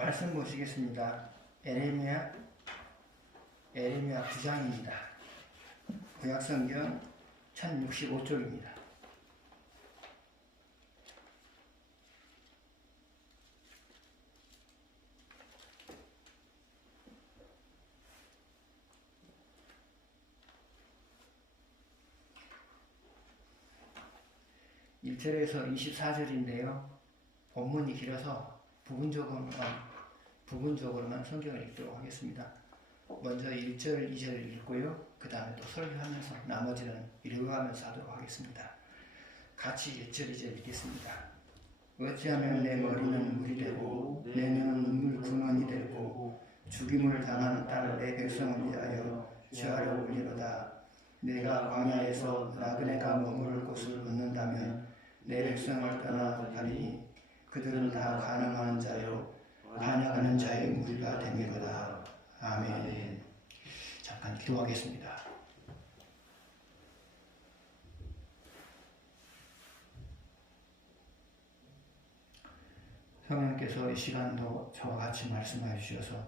말씀 보시겠습니다. 에레미야 9장입니다. 구약성경 1065쪽입니다. (1절에서) 24절인데요. 본문이 길어서 부분적으로만 성경을 읽도록 하겠습니다. 먼저 1절, 2절을 읽고요. 그 다음에 또 설교하면서 나머지는 읽어가면서 하도록 하겠습니다. 같이 1절, 2절 읽겠습니다. 어찌하면 내 머리는 물이 되고 내 눈은 눈물 근원이 되고 죽임을 당한 딸 내 백성을 위하여 저하려 올리로다. 내가 광야에서 나그네가 머무를 곳을 얻는다면 내 백성을 떠나 가리니 그들은 다 간음하는 자요 반역하는 자의 무리가 되미로다. 아멘. 잠깐 기도하겠습니다. 성령께서 이 시간도 저와 같이 말씀하여 주셔서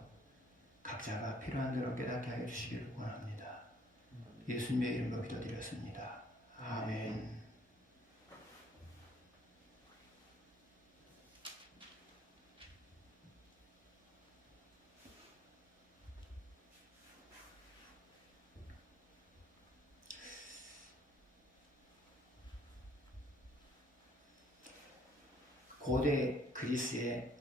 각자가 필요한 대로 깨닫게 하여 주시기를 원합니다. 예수님의 이름으로 기도드렸습니다. 아멘. 고대 그리스의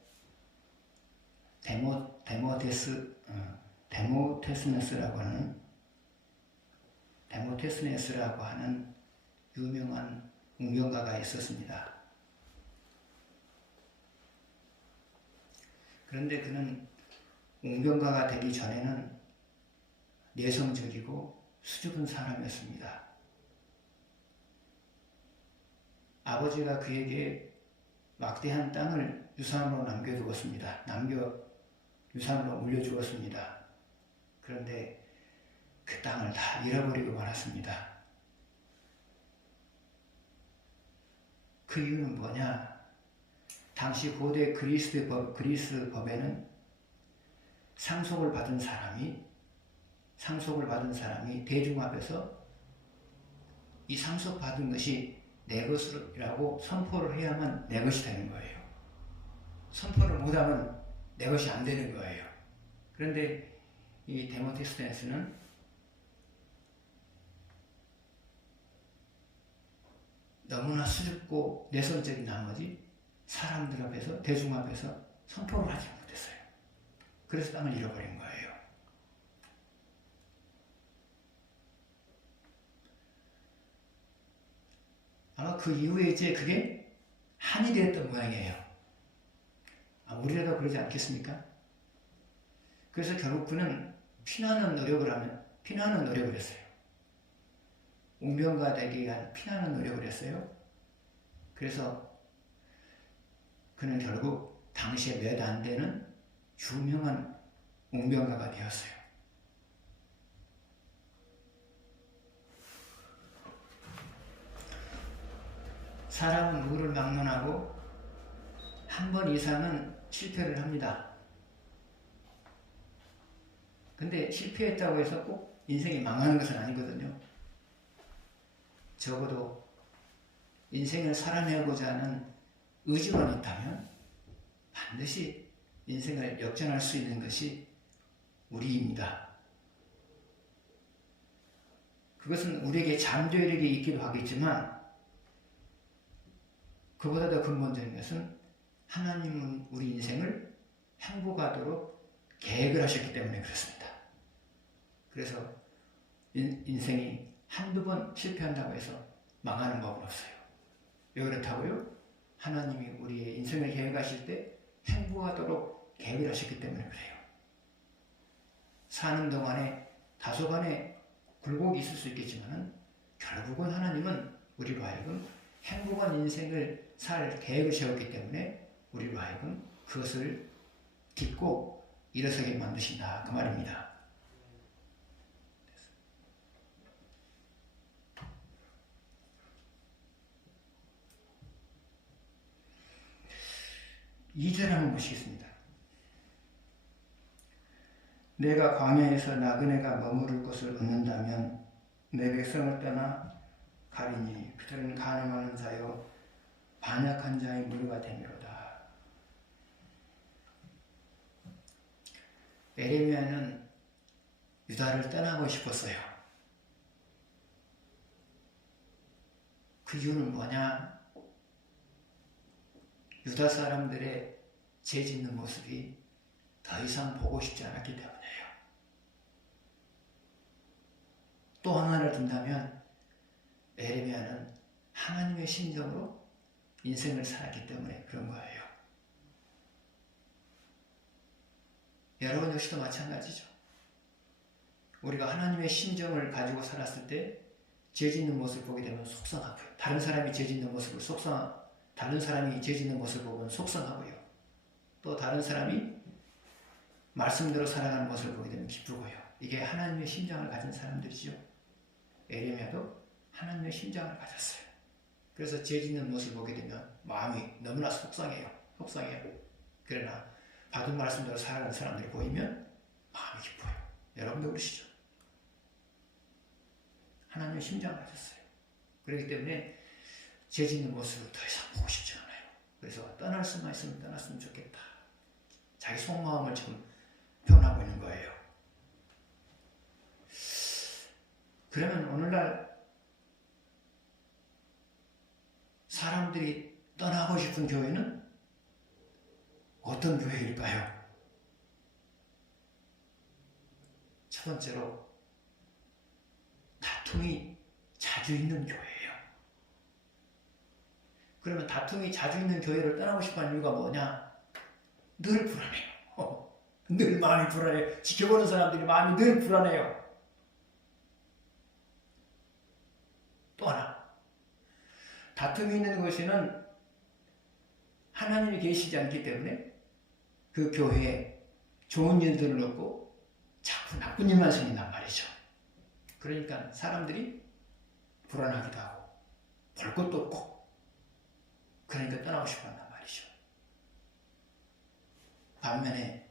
데모테스네스라고 하는 유명한 웅변가가 있었습니다. 그런데 그는 웅변가가 되기 전에는 내성적이고 수줍은 사람이었습니다. 아버지가 그에게 막대한 땅을 유산으로 남겨두었습니다. 유산으로 물려주었습니다. 그런데 그 땅을 다 잃어버리고 말았습니다. 그 이유는 뭐냐? 당시 고대 그리스 법에는 상속을 받은 사람이 대중 앞에서 이 상속받은 것이 내 것이라고 선포를 해야만 내 것이 되는 거예요. 선포를 못하면 내 것이 안 되는 거예요. 그런데 이 데모테스네스는 너무나 수줍고 내성적인 나머지 사람들 앞에서, 대중 앞에서 선포를 하지 못했어요. 그래서 땅을 잃어버린 거예요. 아마 그 이후에 이제 그게 한이 되었던 모양이에요. 우리라도 그러지 않겠습니까? 그래서 결국 그는 피나는 노력을 했어요. 웅변가 되기 위한 피나는 노력을 했어요. 그래서 그는 결국 당시에 몇 안 되는 유명한 웅변가가 되었어요. 사람은 누구를 막론하고 한 번 이상은 실패를 합니다. 근데 실패했다고 해서 꼭 인생이 망하는 것은 아니거든요. 적어도 인생을 살아내고자 하는 의지만 있다면 반드시 인생을 역전할 수 있는 것이 우리입니다. 그것은 우리에게 잠재력이 있기도 하겠지만 그보다 더 근본적인 것은 하나님은 우리 인생을 행복하도록 계획을 하셨기 때문에 그렇습니다. 그래서 인생이 한두 번 실패한다고 해서 망하는 법은 없어요. 왜 그렇다고요? 하나님이 우리의 인생을 계획하실 때 행복하도록 계획을 하셨기 때문에 그래요. 사는 동안에 다소간에 굴곡이 있을 수 있겠지만 결국은 하나님은 우리로 하여금 행복한 인생을 살 계획을 세웠기 때문에 우리로 하여금 그것을 딛고 일어서게 만드신다. 그 말입니다. 2절 한번 보시겠습니다. 내가 광야에서 나그네가 머무를 곳을 얻는다면 내 백성을 떠나 가리니 그들은 가늠하는 자요 반역한 자의 무리가 되미로다. 에레미야는 유다를 떠나고 싶었어요. 그 이유는 뭐냐? 유다 사람들의 죄 짓는 모습이 더 이상 보고 싶지 않았기 때문이에요. 또 하나를 든다면 에레미야는 하나님의 심정으로 인생을 살았기 때문에 그런 거예요. 여러분 역시도 마찬가지죠. 우리가 하나님의 심정을 가지고 살았을 때 죄 짓는 모습을 보게 되면 속상하고요. 다른 사람이 죄 짓는 모습을 보면 속상하고요. 또 다른 사람이 말씀대로 살아가는 모습을 보게 되면 기쁘고요. 이게 하나님의 심장을 가진 사람들이죠. 에레미야도 하나님의 심장을 가졌어요. 그래서 죄 짓는 모습을 보게 되면 마음이 너무나 속상해요. 그러나 받은 말씀대로 살아가는 사람들이 보이면 마음이 기뻐요. 여러분도 그러시죠? 하나님의 심장을 가졌어요. 그렇기 때문에 죄 짓는 모습을 더 이상 보고 싶지 않아요. 그래서 떠날 수만 있으면 떠났으면 좋겠다. 자기 속마음을 지금 표현하고 있는 거예요. 그러면 오늘날 사람들이 떠나고 싶은 교회는 어떤 교회일까요? 첫 번째로 다툼이 자주 있는 교회예요. 그러면 다툼이 자주 있는 교회를 떠나고 싶어하는 이유가 뭐냐? 늘 불안해요. 늘 마음이 불안해요. 지켜보는 사람들이 마음이 늘 불안해요. 또 하나, 다툼이 있는 것에는 하나님이 계시지 않기 때문에 그 교회에 좋은 일들을 얻고 자꾸 나쁜 일만 생긴단 말이죠. 그러니까 사람들이 불안하기도 하고 볼 것도 없고 그러니까 떠나고 싶어 한단 말이죠. 반면에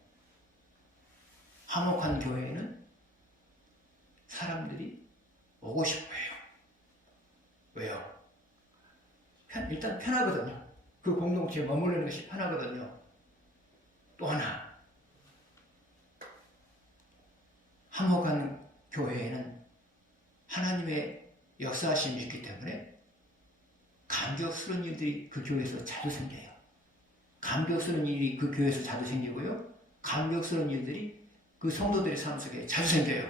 화목한 교회에는 사람들이 오고 싶어 해요. 왜요? 일단 편하거든요. 그 공동체에 머무르는 것이 편하거든요. 또 하나, 화목한 교회에는 하나님의 역사하심이 있기 때문에 감격스러운 일들이 그 교회에서 자주 생겨요. 감격스러운 일이 그 교회에서 자주 생기고요. 감격스러운 일들이 그 성도들의 삶 속에 자주 생겨요.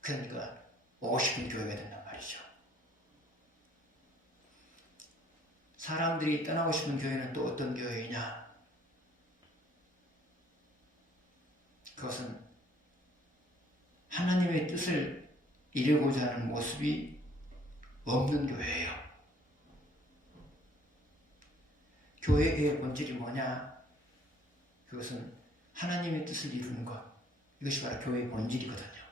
그러니까 오고 싶은 교회가 된단 말이죠. 사람들이 떠나고 싶은 교회는 또 어떤 교회이냐? 그것은 하나님의 뜻을 이루고자 하는 모습이 없는 교회예요. 교회의 본질이 뭐냐? 그것은 하나님의 뜻을 이루는 것. 이것이 바로 교회의 본질이거든요.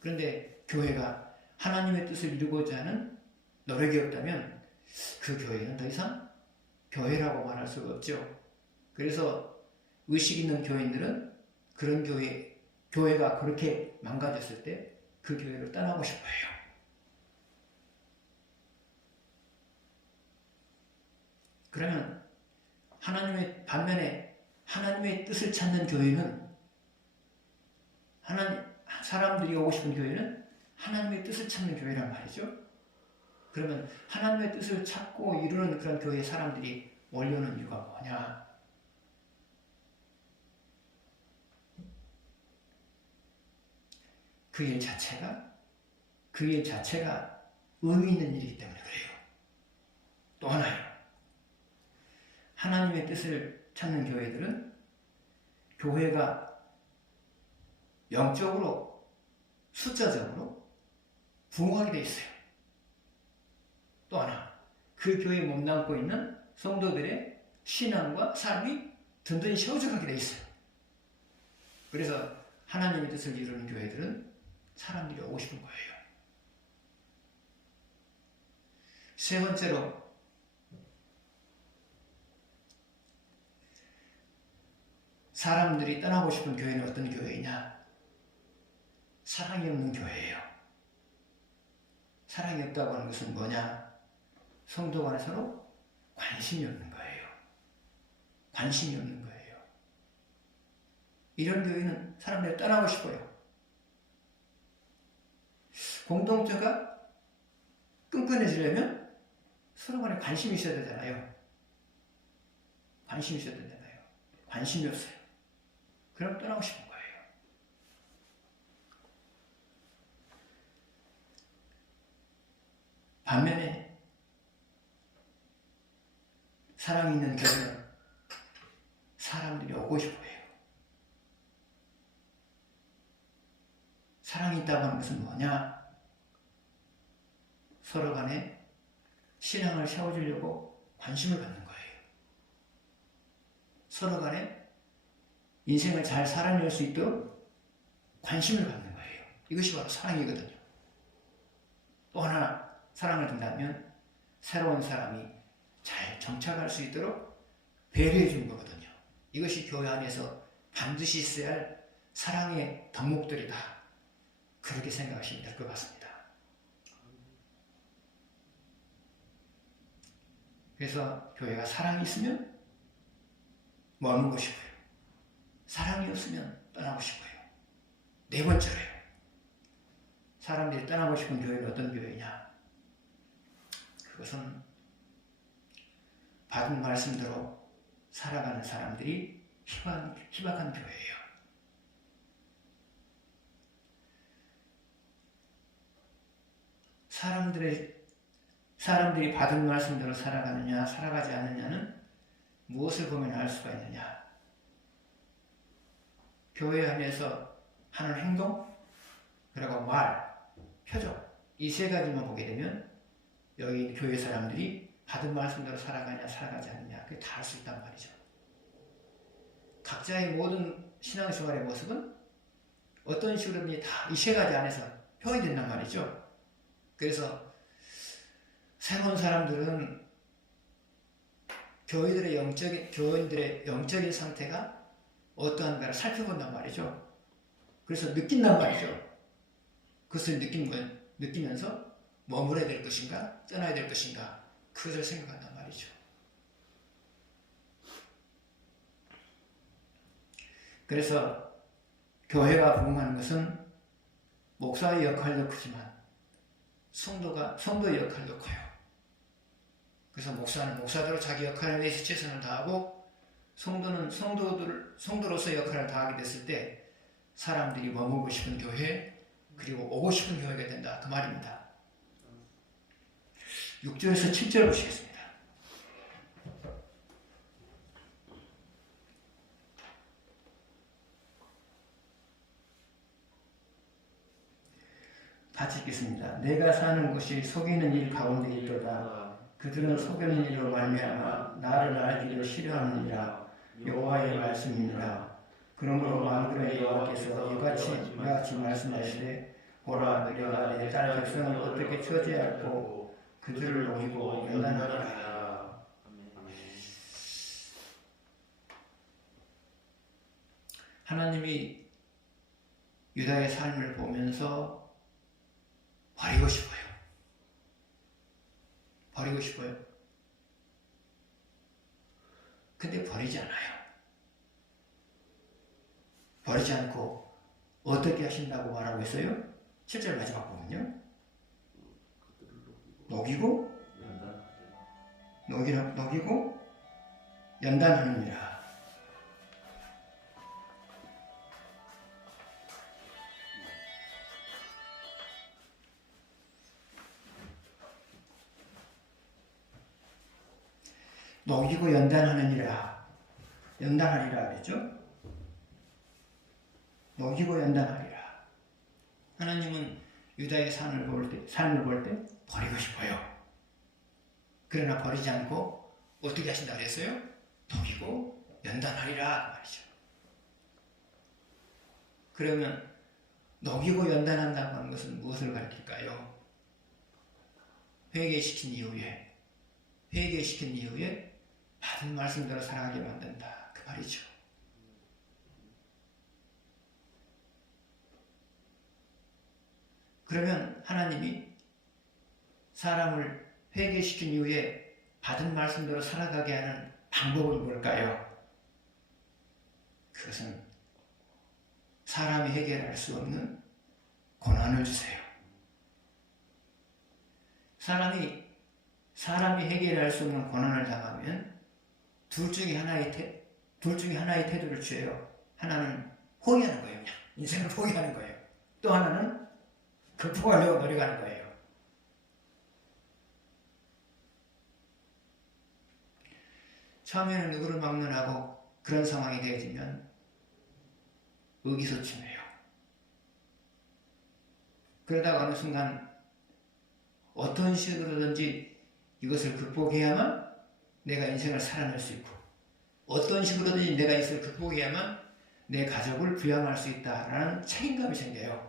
그런데 교회가 하나님의 뜻을 이루고자 하는 노력이 없다면 그 교회는 더 이상 교회라고 말할 수가 없죠. 그래서 의식 있는 교인들은 그런 교회가 그렇게 망가졌을 때 그 교회를 떠나고 싶어 해요. 그러면 반면에 하나님의 뜻을 찾는 교회는 사람들이 오고 싶은 교회는 하나님의 뜻을 찾는 교회란 말이죠. 그러면 하나님의 뜻을 찾고 이루는 그런 교회에 사람들이 몰려오는 이유가 뭐냐? 그 일 자체가 의미 있는 일이기 때문에 그래요. 또 하나요. 하나님의 뜻을 찾는 교회들은 교회가 영적으로 숫자적으로 부흥하게 돼 있어요. 또 하나, 그 교회에 몸담고 있는 성도들의 신앙과 삶이 든든히 세워져가게 돼 있어요. 그래서 하나님의 뜻을 이루는 교회들은 사람들이 오고 싶은 거예요. 세 번째로, 사람들이 떠나고 싶은 교회는 어떤 교회이냐? 사랑이 없는 교회예요. 사랑이 없다고 하는 것은 뭐냐? 성도 간에 서로 관심이 없는 거예요. 관심이 없는 거예요. 이런 교회는 사람들이 떠나고 싶어요. 공동체가 끈끈해지려면 서로 간에 관심이 있어야 되잖아요. 관심이 있어야 되잖아요. 관심이 없어요. 그럼 떠나고 싶은 거예요. 반면에 사랑이 있는 교회는 사람들이 오고 싶어 해요. 사랑이 있다고 하는 것은 뭐냐? 서로 간에 신앙을 세워주려고 관심을 갖는 거예요. 서로 간에 인생을 잘 살아낼 수 있도록 관심을 갖는 거예요. 이것이 바로 사랑이거든요. 또 하나 사랑을 준다면 새로운 사람이 잘 정착할 수 있도록 배려해 주는 거거든요. 이것이 교회 안에서 반드시 있어야 할 사랑의 덕목들이다. 그렇게 생각하시면 될 것 같습니다. 그래서 교회가 사랑이 있으면 머물고 싶어요. 사랑이 없으면 떠나고 싶어요. 네 번째로요. 사람들이 떠나고 싶은 교회는 어떤 교회냐? 그것은 받은 말씀대로 살아가는 사람들이 희박한 교회예요. 사람들이 받은 말씀대로 살아가느냐, 살아가지 않느냐는 무엇을 보면 알 수가 있느냐? 교회 안에서 하는 행동, 그리고 말, 표정, 이 세 가지만 보게 되면 여기 교회 사람들이 받은 말씀대로 살아가냐, 살아가지 않느냐, 그게 다 알 수 있단 말이죠. 각자의 모든 신앙생활의 모습은 어떤 식으로든지 다 이 세 가지 안에서 표현이 된단 말이죠. 그래서 새로운 사람들은 교인들의 영적인 상태가 어떠한가를 살펴본단 말이죠. 그래서 느낀단 말이죠. 그것을 느끼면서 머물러야 될 것인가, 떠나야 될 것인가, 그것을 생각한단 말이죠. 그래서 교회가 부흥하는 것은 목사의 역할도 크지만 성도의 역할도 커요. 그래서 목사는 목사대로 자기 역할에 대해서 최선을 다하고 성도는 성도로서 역할을 다하게 됐을 때 사람들이 머물고 싶은 교회, 그리고 오고 싶은 교회가 된다. 그 말입니다. 6절에서 7절 보시겠습니다. 같이 읽겠습니다. 내가 사는 곳이 속이는 일 가운데 있도다. 그들은 속이는 일로 말미암아 나를 알기를 싫어하느니라. 여호와의 말씀이니라. 그러므로 만군의 여호와께서 이같이 말씀하시되 보라, 내가 내 딸 백성을 어떻게 처지하고 그들을 녹이고 연단하리라. 하나님이 유다의 삶을 보면서 버리고 싶어요. 버리고 싶어요. 근데 버리지 않아요. 버리지 않고 어떻게 하신다고 말하고 있어요? 7절 마지막 보면요. 녹이고 연단하느니라. 녹이고 연단하느니라. 연단하리라 그랬죠? 녹이고 연단하리라. 하나님은 유다의 삶을 볼 때 버리고 싶어요. 그러나 버리지 않고 어떻게 하신다 그랬어요? 녹이고 연단하리라 말이죠. 그러면 녹이고 연단한다고 하는 것은 무엇을 가리킬까요? 회개시킨 이후에 받은 말씀대로 살아가게 만든다. 그 말이죠. 그러면 하나님이 사람을 회개시킨 이후에 받은 말씀대로 살아가게 하는 방법은 뭘까요? 그것은 사람이 해결할 수 없는 고난을 주세요. 사람이 해결할 수 없는 고난을 당하면 둘 중에 하나의 태도를 취해요. 하나는 포기하는 거예요. 그냥 인생을 포기하는 거예요. 또 하나는 극복하려고 노력하는 거예요. 처음에는 누구를 막론하고 그런 상황이 되어지면 의기소침해요. 그러다가 어느 순간 어떤 식으로든지 이것을 극복해야만 내가 인생을 살아낼 수 있고, 어떤 식으로든지 내가 이것을 극복해야만 내 가족을 부양할 수 있다라는 책임감이 생겨요.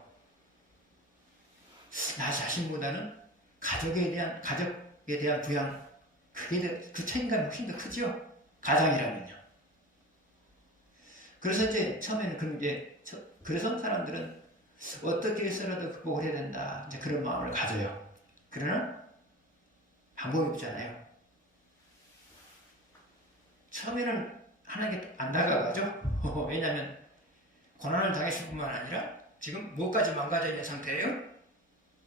나 자신보다는 가족에 대한 부양, 그 책임감이 훨씬 더 크죠? 가장이라면요. 그래서 이제 처음에는 그래서 사람들은 어떻게 해서라도 극복을 해야 된다, 이제 그런 마음을 가져요. 그러나 방법이 없잖아요. 처음에는 하나님께 안 다가가죠. 왜냐하면 고난을 당했을 뿐만 아니라 지금 뭐까지 망가져 있는 상태예요?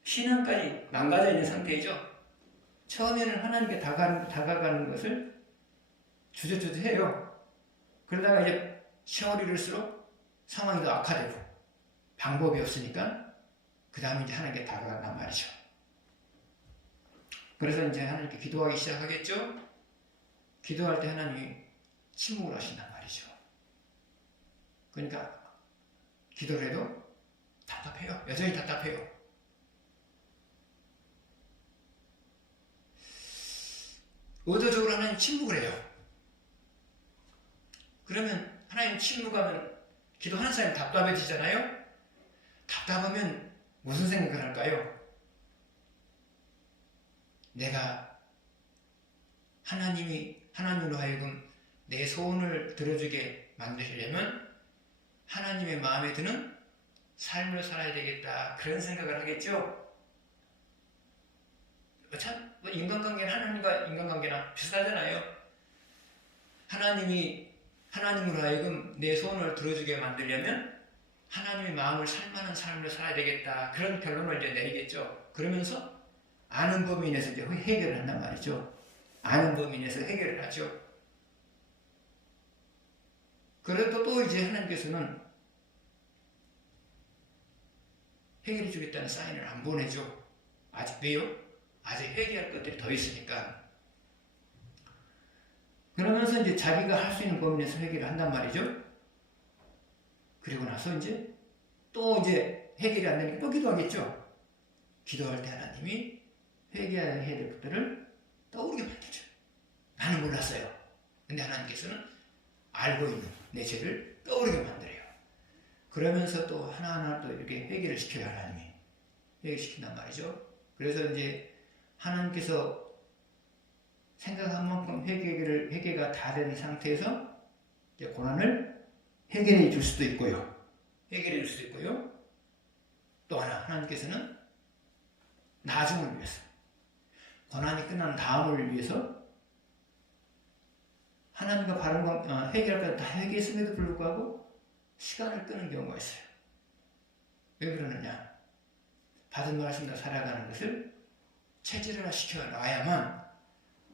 신앙까지 망가져 있는 상태이죠. 처음에는 하나님께 다가가는 것을 주저주저 해요. 그러다가 이제 세월이 이를수록 상황이 더 악화되고 방법이 없으니까 그 다음에 이제 하나님께 다가간단 말이죠. 그래서 이제 하나님께 기도하기 시작하겠죠. 기도할 때 하나님이 침묵을 하신단 말이죠. 그러니까 기도를 해도 답답해요. 여전히 답답해요. 의도적으로 하나님 침묵을 해요. 그러면 하나님 침묵하면 기도하는 사람이 답답해지잖아요. 답답하면 무슨 생각을 할까요? 내가 하나님으로 하여금 내 소원을 들어주게 만들려면 하나님의 마음에 드는 삶을 살아야 되겠다, 그런 생각을 하겠죠. 참 인간관계는 하나님과 인간관계랑 비슷하잖아요. 하나님으로 하여금 내 소원을 들어주게 만들려면 하나님의 마음을 살만한 삶을 살아야 되겠다, 그런 결론을 이제 내리겠죠. 그러면서 아는 범위 내에서 이제 해결을 한단 말이죠. 아는 범위 내에서 해결을 하죠. 그래도 또 이제 하나님께서는 해결해 주겠다는 사인을 안 보내죠. 아직 왜요? 아직 해결할 것들이 더 있으니까. 그러면서 이제 자기가 할 수 있는 범위 내에서 해결을 한단 말이죠. 그리고 나서 이제 또 이제 해결이 안 되니까 또 기도하겠죠. 기도할 때 하나님이 해결해야 될 것들을 떠오르게 만들죠. 나는 몰랐어요. 근데 하나님께서는 알고 있는 내 죄를 떠오르게 만들어요. 그러면서 또 하나하나 또 이렇게 회개를 시켜요. 하나님이 회개시킨단 말이죠. 그래서 이제 하나님께서 생각한 만큼 회개가 다 된 상태에서 이제 고난을 해결해 줄 수도 있고요. 또 하나님께서는 나중을 위해서, 고난이 끝난 다음을 위해서 하나님과 바른 해결할 것 다 해결했음에도 불구하고 시간을 끄는 경우가 있어요. 왜 그러느냐? 받은 말씀대로 살아가는 것을 체질화시켜 놔야만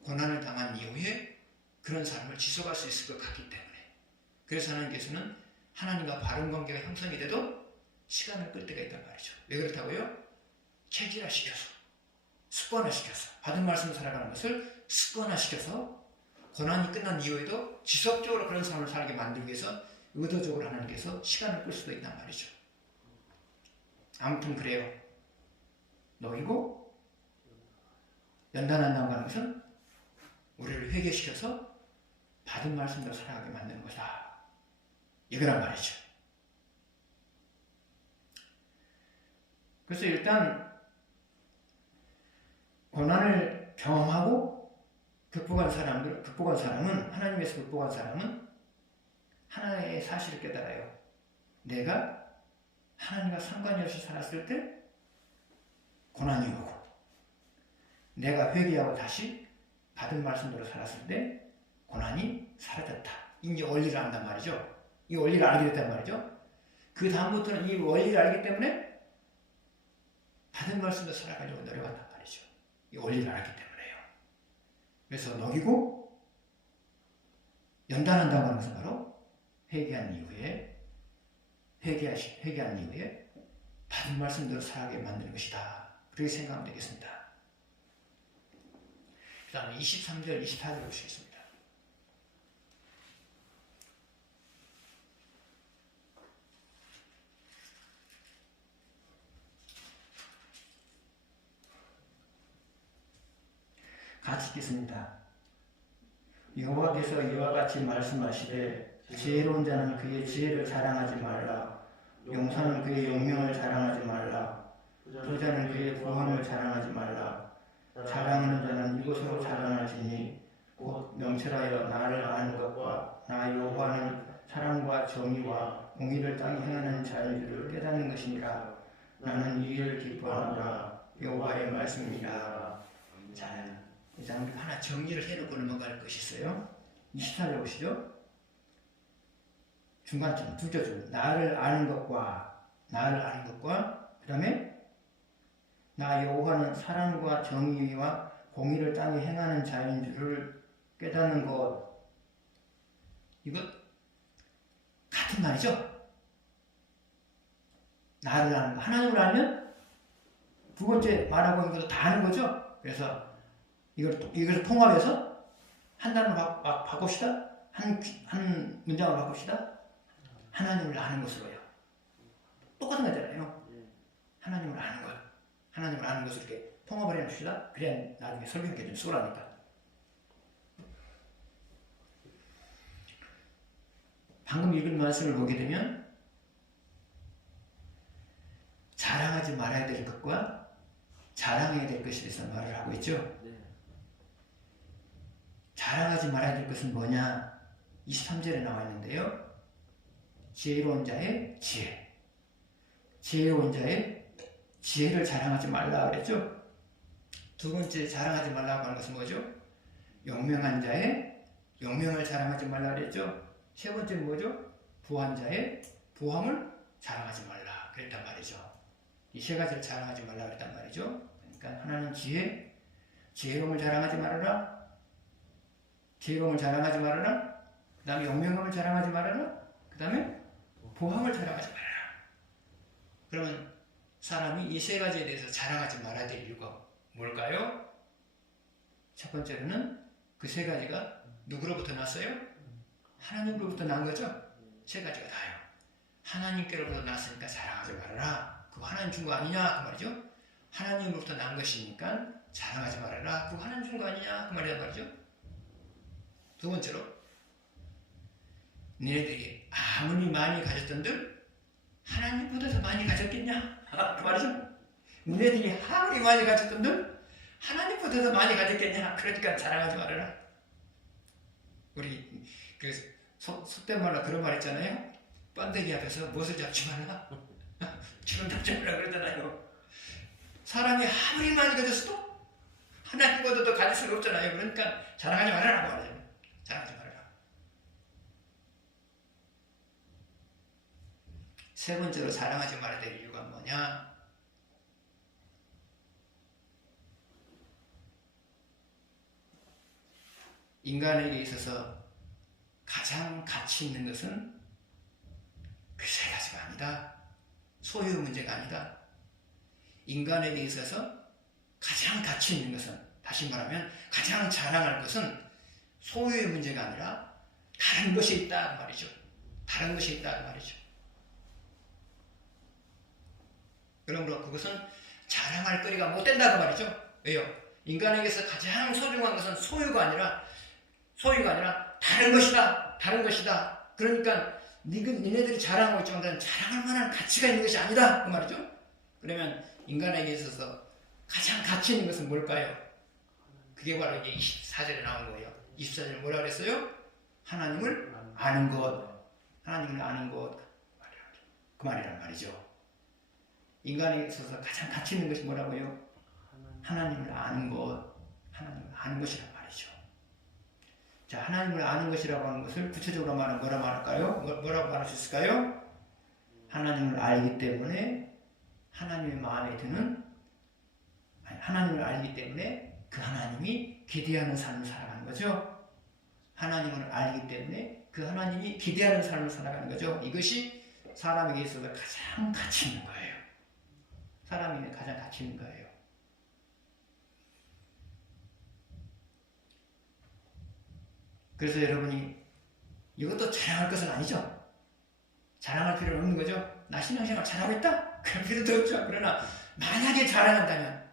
고난을 당한 이후에 그런 삶을 지속할 수 있을 것 같기 때문에, 그래서 하나님께서는 하나님과 바른 관계가 형성이 돼도 시간을 끌 때가 있단 말이죠. 왜 그렇다고요? 체질화시켜서, 습관화시켜서, 받은 말씀을 살아가는 것을 습관화시켜서 고난이 끝난 이후에도 지속적으로 그런 삶을 살게 만들기 위해서 의도적으로 하나님께서 시간을 끌 수도 있단 말이죠. 아무튼 그래요. 너희고 연단한다고 하는 것은 우리를 회개시켜서 받은 말씀대로 살아가게 만드는 것이다, 이거란 말이죠. 그래서 일단 고난을 경험하고 극복한 사람은, 하나님에서 극복한 사람은 하나의 사실을 깨달아요. 내가 하나님과 상관이 없이 살았을 때 고난이 오고 내가 회개하고 다시 받은 말씀대로 살았을 때 고난이 사라졌다. 이제 원리를 안단 말이죠. 이 원리를 알게 됐단 말이죠. 그 다음부터는 이 원리를 알기 때문에 받은 말씀대로 살아가려고 노력한단 말이죠. 이 원리를 알기 때문에요. 그래서 녹이고 연단한다고 하는 것은 바로 회개한 이후에 받은 말씀대로 살아가게 만드는 것이다. 그렇게 생각하면 되겠습니다. 그 다음에 23절, 24절 보시겠습니다. 같이 읽겠습니다. 여호와께서 이와 같이 말씀하시되 지혜로운 자는 그의 지혜를 자랑하지 말라. 용사는 그의 용명을 자랑하지 말라. 부자는 그의 부함을 자랑하지 말라. 자랑하는 자는 이곳으로 자랑할지니 곧 명철하여 나를 아는 것과 나 여호와는 사랑과 정의와 공의를 땅에 행하는 자인 줄을 깨닫는 것이니라. 나는 이 일을 기뻐하노라. 여호와의 말씀이니라. 자, 이제 우리 하나 정리를 해놓고 넘어갈 것이 있어요. 24절 보시죠. 중간쯤 두째 줄 나를 아는 것과 그 다음에 나 여호와는 사랑과 정의와 공의를 땅에 행하는 자인 줄을 깨닫는 것. 이거 같은 말이죠. 나를 아는 거. 하나님을 알면 두 번째 말하고 있는 것도 다 아는 거죠. 그래서 이걸 통합해서 한 단어로 바꿉시다. 한 문장으로 바꿉시다. 하나님을 아는 것으로요. 똑같은 거잖아요. 하나님을 아는 것. 하나님을 아는 것을 이렇게 통합을 해놓읍시다. 그래야 나중에 설명하기 좀 수월하니까. 방금 읽은 말씀을 보게 되면 자랑하지 말아야 될 것과 자랑해야 될 것에 대해서 말을 하고 있죠. 자랑하지 말아야 될 것은 뭐냐? 23절에 나와 있는데요. 지혜로운 자의 지혜. 지혜로운 자의 지혜를 자랑하지 말라 그랬죠. 두 번째 자랑하지 말라고 하는 것은 뭐죠? 용명한 자의 용명을 자랑하지 말라 그랬죠. 세 번째는 뭐죠? 부한 자의 부함을 자랑하지 말라 그랬단 말이죠. 이 세 가지를 자랑하지 말라 그랬단 말이죠. 그러니까 하나는 지혜로움을 자랑하지 말아라. 지혜로움을 자랑하지 말아라. 그 다음에 용명함을 자랑하지 말아라. 그 다음에 부함을 자랑하지 말아라. 그러면 사람이 이 세 가지에 대해서 자랑하지 말아야 될 이유가 뭘까요? 첫 번째로는 그 세 가지가 누구로부터 났어요? 하나님으로부터 난 거죠? 세 가지가 다요. 하나님께로부터 났으니까 자랑하지 말아라. 그거 하나님 준 거 아니냐? 그 말이죠. 하나님으로부터 난 것이니까 자랑하지 말아라. 그거 하나님 준 거 아니냐? 그 말이란 말이죠. 두 번째로 너희들이 아무리 많이 가졌던들 하나님보다 더 많이 가졌겠냐? 그 말이죠. 너희들이 아무리 많이 가졌던들 하나님보다 더 많이 가졌겠냐? 그러니까 자랑하지 말아라. 우리 그 속된 말로 그런 말 있잖아요. 번데기 앞에서 못을 잡지 말라. 주름 잡지 말라 그러잖아요. 사람이 아무리 많이 가졌어도 하나님보다 더 가질 수가 없잖아요. 그러니까 자랑하지 말아라고 말하잖아요. 자랑하지 말아라. 세 번째로 자랑하지 말아야 될 이유가 뭐냐? 인간에게 있어서 가장 가치 있는 것은 그 세 가지가 아니다. 소유 문제가 아니다. 인간에게 있어서 가장 가치 있는 것은, 다시 말하면 가장 자랑할 것은 소유의 문제가 아니라 다른 것이 있다 그 말이죠. 다른 것이 있다 그 말이죠. 그러므로 그것은 자랑할 거리가 못 된다 그 말이죠. 왜요? 인간에게서 가장 소중한 것은 소유가 아니라 다른 것이다. 다른 것이다. 그러니까 니네들이 자랑하고 있지만 자랑할 만한 가치가 있는 것이 아니다 그 말이죠. 그러면 인간에게 있어서 가장 가치 있는 것은 뭘까요? 그게 바로 이제 24절에 나온 거예요. 24절에 뭐라 그랬어요? 하나님을 아는 것. 하나님을 아는 것. 그 말이란 말이죠. 인간에게 있어서 가장 가치 있는 것이 뭐라고요? 하나님을 아는 것, 하나님을 아는 것이란 말이죠. 자, 하나님을 아는 것이라고 하는 것을 구체적으로 말하면 뭐라 말할까요? 뭐라고 말할 수 있을까요? 하나님을 알기 때문에 하나님의 마음에 드는, 하나님을 알기 때문에 그 하나님이 기대하는 삶을 살아가는 거죠. 하나님을 알기 때문에 그 하나님이 기대하는 삶을 살아가는 거죠. 이것이 사람에게 있어서 가장 가치 있는 거예요. 사람에게 가장 가치 있는 거예요. 그래서 여러분이 이것도 자랑할 것은 아니죠. 자랑할 필요는 없는 거죠. 나 신앙생활 잘하고 있다? 그럴 필요도 없죠. 그러나 만약에 자랑한다면,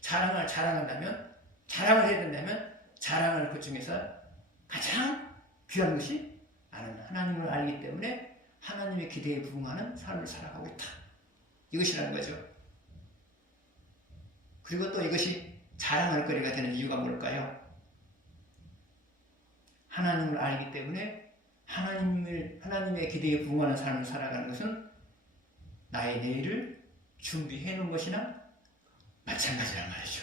자랑을 해야 된다면 자랑할 것 중에서 가장 귀한 것이 나는 하나님을 알기 때문에 하나님의 기대에 부응하는 삶을 살아가고 있다. 이것이라는 거죠. 그리고 또 이것이 자랑할 거리가 되는 이유가 뭘까요? 하나님을 알기 때문에 하나님의 기대에 부응하는 삶을 살아가는 것은 나의 내일을 준비해 놓은 것이나 마찬가지란 말이죠.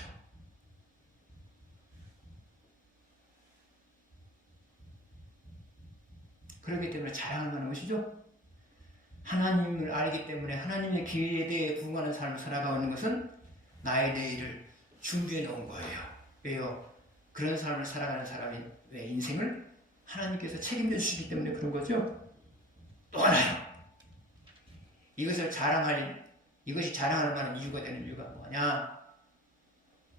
그렇기 때문에 자랑을 하는 것이죠. 하나님을 알기 때문에 하나님의 기대에 부응하는 삶을 살아가는 것은 나의 내일을 준비해 놓은 거예요. 왜요? 그런 삶을 살아가는 사람의 인생을 하나님께서 책임져 주시기 때문에 그런 거죠. 또 하나요. 이것이 자랑할 만한 이유가 되는 이유가 뭐냐?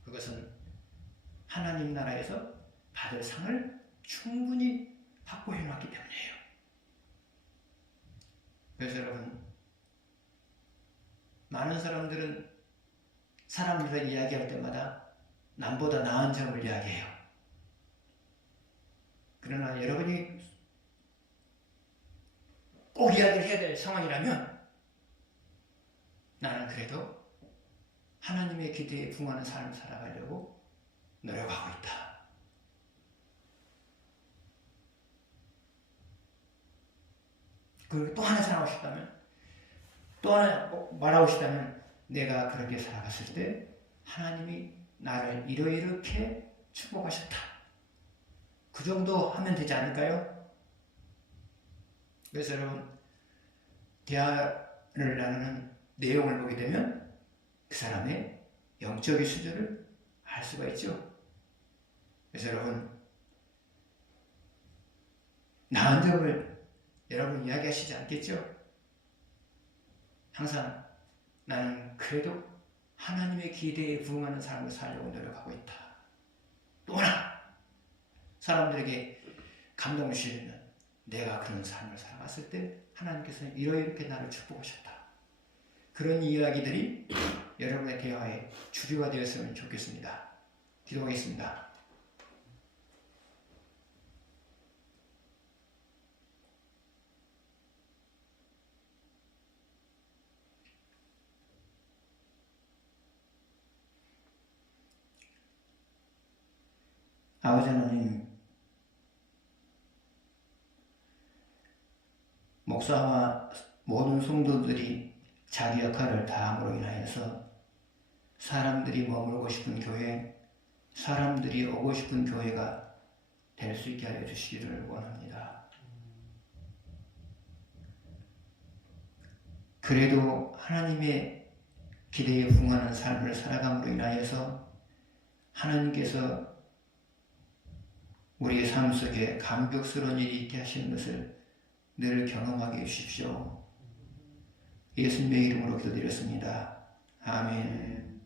그것은 하나님 나라에서 받을 상을 충분히 확보해 놨기 때문이에요. 그래서 여러분, 많은 사람들은 사람들과 이야기할 때마다 남보다 나은 점을 이야기해요. 그러나 여러분이 꼭 이야기를 해야 될 상황이라면 나는 그래도 하나님의 기대에 부응하는 삶을 살아가려고 노력하고 있다. 그리고 또 하나 살아가고 싶다면, 또 하나 말하고 싶다면, 내가 그렇게 살아갔을 때 하나님이 나를 이렇게 축복하셨다. 그 정도 하면 되지 않을까요? 그래서 여러분, 대화를 나누는 내용을 보게 되면 그 사람의 영적인 수준을 알 수가 있죠. 그래서 여러분, 나은 점을 여러분 이야기하시지 않겠죠? 항상 나는 그래도 하나님의 기대에 부응하는 삶을 살려고 노력하고 있다. 또 하나, 사람들에게 감동을 주시려면 내가 그런 삶을 살아갔을 때 하나님께서는 이렇게 나를 축복하셨다. 그런 이야기들이 여러분의 대화의 주류가 되었으면 좋겠습니다. 기도하겠습니다. 아버지 하나님, 목사와 모든 성도들이 자기 역할을 다함으로 인하여서 사람들이 머물고 싶은 교회, 사람들이 오고 싶은 교회가 될 수 있게 하여 주시기를 원합니다. 그래도 하나님의 기대에 부응하는 삶을 살아감으로 인하여서 하나님께서 우리의 삶 속에 감격스러운 일이 있게 하시는 것을 늘 경험하게 해주십시오. 예수님의 이름으로 기도드렸습니다. 아멘.